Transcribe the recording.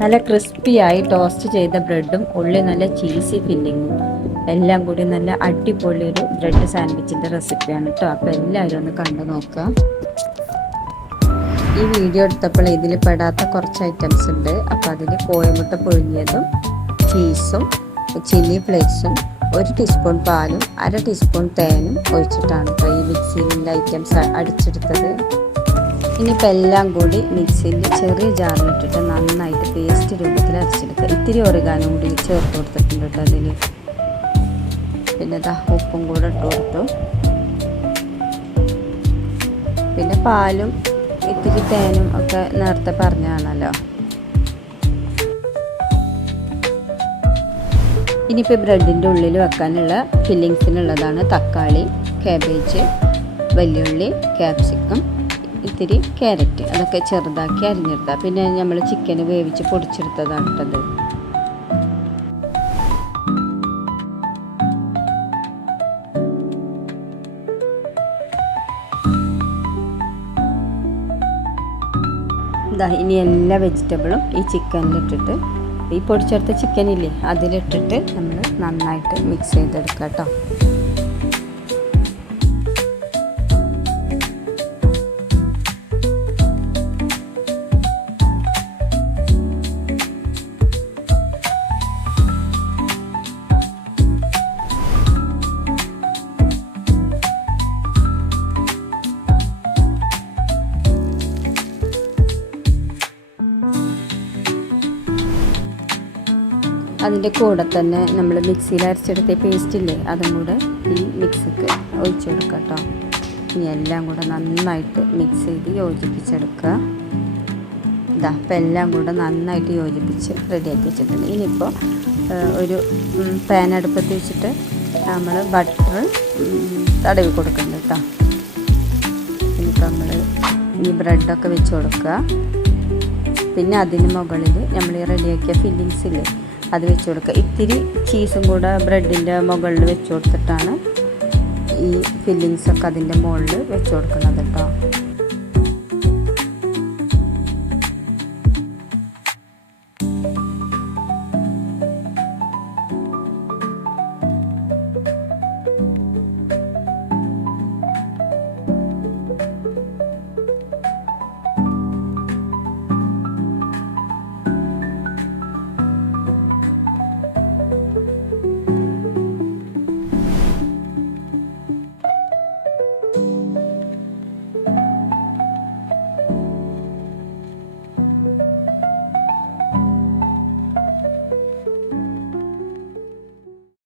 നല്ല ക്രിസ്പിയായി ടോസ്റ്റ് ചെയ്ത ബ്രെഡും ഉള്ളിൽ നല്ല ചീസി ഫില്ലിങ്ങും എല്ലാം കൂടി നല്ല അടിപൊളി ഒരു ബ്രെഡ് സാൻഡ്വിച്ചിൻ്റെ റെസിപ്പിയാണ് കേട്ടോ. അപ്പോൾ എല്ലാവരും ഒന്ന് കണ്ടു നോക്കുക. ഈ വീഡിയോ എടുത്തപ്പോൾ ഇതിൽ പെടാത്ത കുറച്ച് ഐറ്റംസ് ഉണ്ട്. അപ്പോൾ അതിൽ കോഴിമുട്ട പുഴുങ്ങിയതും ചീസും ചില്ലി ഫ്ലേക്സും 1 ടീസ്പൂൺ പാലും 1/2 ടീസ്പൂൺ തേനും ഒഴിച്ചിട്ടാണ് ഇപ്പോൾ ഈ മിക്സിയിലുള്ള ഐറ്റംസ് അടിച്ചെടുത്തത്. ഇനിയിപ്പോൾ എല്ലാം കൂടി മിക്സിയിൽ ചെറിയ ജാറിലിട്ടിട്ട് നന്നായിട്ട് പേസ്റ്റ് രൂപത്തിൽ അരച്ചെടുക്കുക. ഇത്തിരി ഒറിഗാനും കൂടി ചേർത്ത് കൊടുത്തിട്ടുണ്ട് കേട്ടോ അതിൽ. പിന്നെ ഉപ്പും കൂടെ ഇട്ട് കൊടുത്തു. പിന്നെ പാലും ഇത്തിരി തേനും ഒക്കെ നേരത്തെ പറഞ്ഞാണല്ലോ. ഇനിയിപ്പോൾ ബ്രെഡിൻ്റെ ഉള്ളിൽ വെക്കാനുള്ള ഫില്ലിങ്സിനുള്ളതാണ് തക്കാളി, കാബേജ്, വലിയുള്ളി, ക്യാപ്സിക്കം, ഇത്തിരി ക്യാരറ്റ്, അതൊക്കെ ചെറുതാക്കി അരിഞ്ഞെടുക്കുക. പിന്നെ നമ്മൾ ചിക്കൻ വേവിച്ച് പൊടിച്ചെടുത്തതാണ് കേട്ടത്. ഇനി എല്ലാ വെജിറ്റബിളും ഈ ചിക്കനിലിട്ടിട്ട് ഈ പൊടിച്ചെടുത്ത ചിക്കനില്ലേ അതിലിട്ടിട്ട് നമ്മൾ നന്നായിട്ട് മിക്സ് ചെയ്തെടുക്കുക കേട്ടോ. അതിൻ്റെ കൂടെ തന്നെ നമ്മൾ മിക്സിയിൽ അരച്ചെടുത്ത പേസ്റ്റ് ഇല്ലേ അതും കൂടെ ഈ മിക്സിക്ക് ഒഴിച്ചു കൊടുക്കുക കേട്ടോ. ഇനി എല്ലാം കൂടെ നന്നായിട്ട് മിക്സ് ചെയ്ത് യോജിപ്പിച്ചെടുക്കുക. അപ്പോൾ എല്ലാം കൂടെ നന്നായിട്ട് യോജിപ്പിച്ച് റെഡിയാക്കി വെച്ചിട്ടുണ്ട്. ഇനിയിപ്പോൾ ഒരു പാൻ അടുപ്പത്ത് വെച്ചിട്ട് നമ്മൾ ബട്ടർ തടവി കൊടുക്കുന്നുണ്ട് കേട്ടോ. ഇനിയിപ്പോൾ നമ്മൾ ഈ ബ്രെഡൊക്കെ വെച്ച് കൊടുക്കുക. പിന്നെ അതിന് മുകളിൽ നമ്മൾ ഈ റെഡിയാക്കിയ ഫില്ലിങ്സ് ഇല്ലേ അത് വെച്ച് കൊടുക്കുക. ഇത്തിരി ചീസും കൂടെ ബ്രെഡിൻ്റെ മുകളിൽ വെച്ച് കൊടുത്തിട്ടാണ് ഈ ഫില്ലിങ്സൊക്കെ അതിൻ്റെ മുകളിൽ വെച്ച് കൊടുക്കുന്നത്.